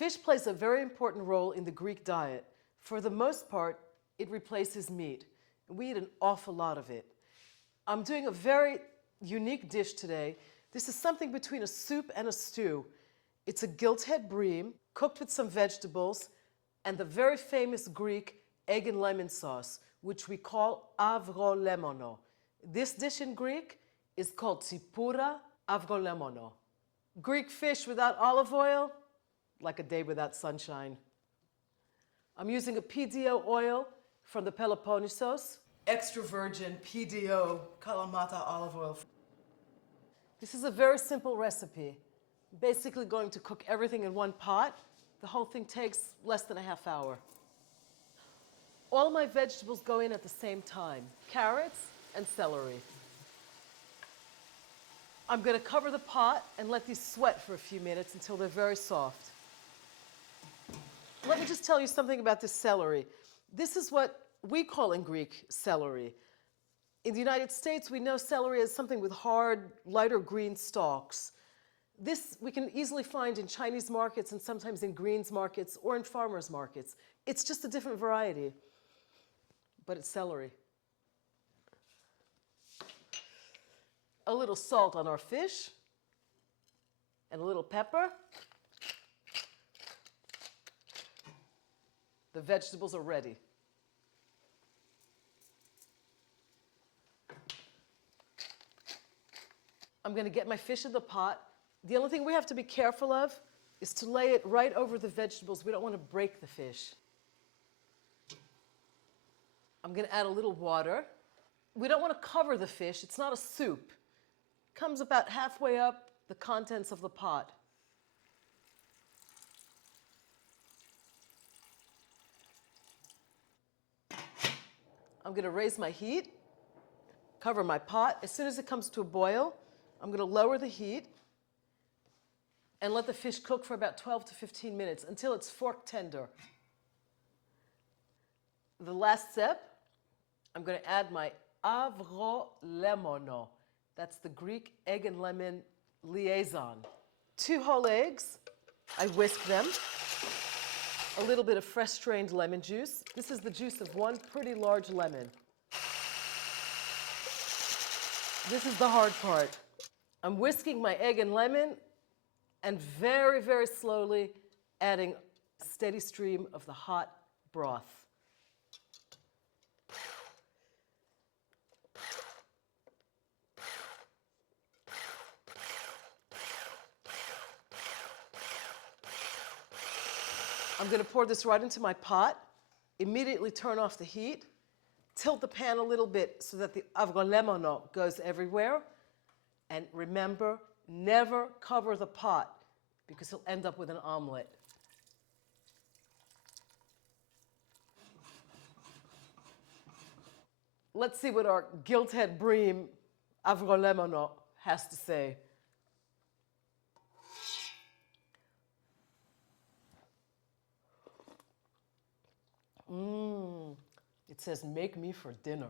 Fish plays a very important role in the Greek diet. For the most part, it replaces meat. We eat an awful lot of it. I'm doing a very unique dish today. This is something between a soup and a stew. It's a Gilthead Bream, cooked with some vegetables, and the very famous Greek egg and lemon sauce, which we call Avgolemono. This dish in Greek is called Tipura Avgolemono. Greek fish without olive oil, like a day without sunshine. I'm using a PDO oil from the Peloponnesos, extra virgin PDO Kalamata olive oil. This is a very simple recipe. Basically going to cook everything in one pot. The whole thing takes less than a half hour. All my vegetables go in at the same time, carrots and celery. I'm going to cover the pot and let these sweat for a few minutes until they're very soft. Let me just tell you something about this celery. This is what we call in Greek celery. In the United States, we know celery as something with hard, lighter green stalks. This we can easily find in Chinese markets and sometimes in greens markets or in farmers markets. It's just a different variety, but it's celery. A little salt on our fish and a little pepper. The vegetables are ready. I'm going to get my fish in the pot. The only thing we have to be careful of is to lay it right over the vegetables. We don't want to break the fish. I'm going to add a little water. We don't want to cover the fish. It's not a soup. It comes about halfway up the contents of the pot. I'm going to raise my heat, cover my pot. As soon as it comes to a boil, I'm going to lower the heat and let the fish cook for about 12 to 15 minutes until it's fork tender. The last step, I'm going to add my Avgolemono. That's the Greek egg and lemon liaison. 2 whole eggs. I whisk them. A little bit of fresh strained lemon juice. This is the juice of 1 pretty large lemon. This is the hard part. I'm whisking my egg and lemon and very, very slowly adding a steady stream of the hot broth. I'm going to pour this right into my pot, immediately turn off the heat, tilt the pan a little bit so that the avgolemono goes everywhere. And remember, never cover the pot because you'll end up with an omelet. Let's see what our Gilthead Bream Avgolemono has to say. It says, make me for dinner.